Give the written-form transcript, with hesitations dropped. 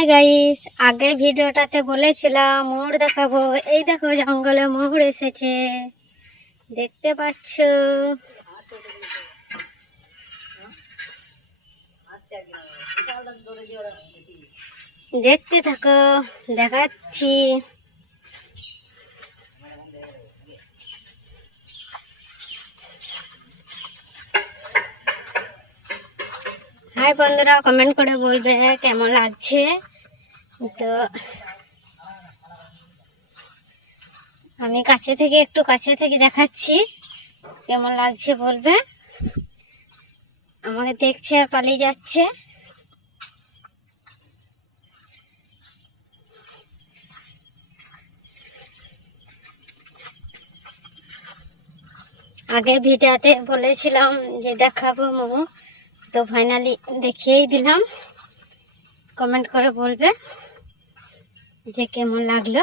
Hi guys, আগের ভিডিওটাতে বলেছিলাম মোর দেখাবো। এই দেখো জঙ্গলে মোর এসেছে, দেখতে পাচ্ছ? দেখতে থাকো, দেখাচ্ছি। হাই বন্ধুরা, কমেন্ট করে বলবে কেমন লাগছে। তো আমি একটু কাছে থেকে দেখাচ্ছি, কেমন লাগছে বলবে। আমাকে দেখছে আর পালিয়ে যাচ্ছে। আগের ভিডিওতে বলেছিলাম যে দেখাবো মোমো, তো ফাইনালি দেখিয়েই দিলাম। কমেন্ট করে বলবে যে কেমন লাগলো।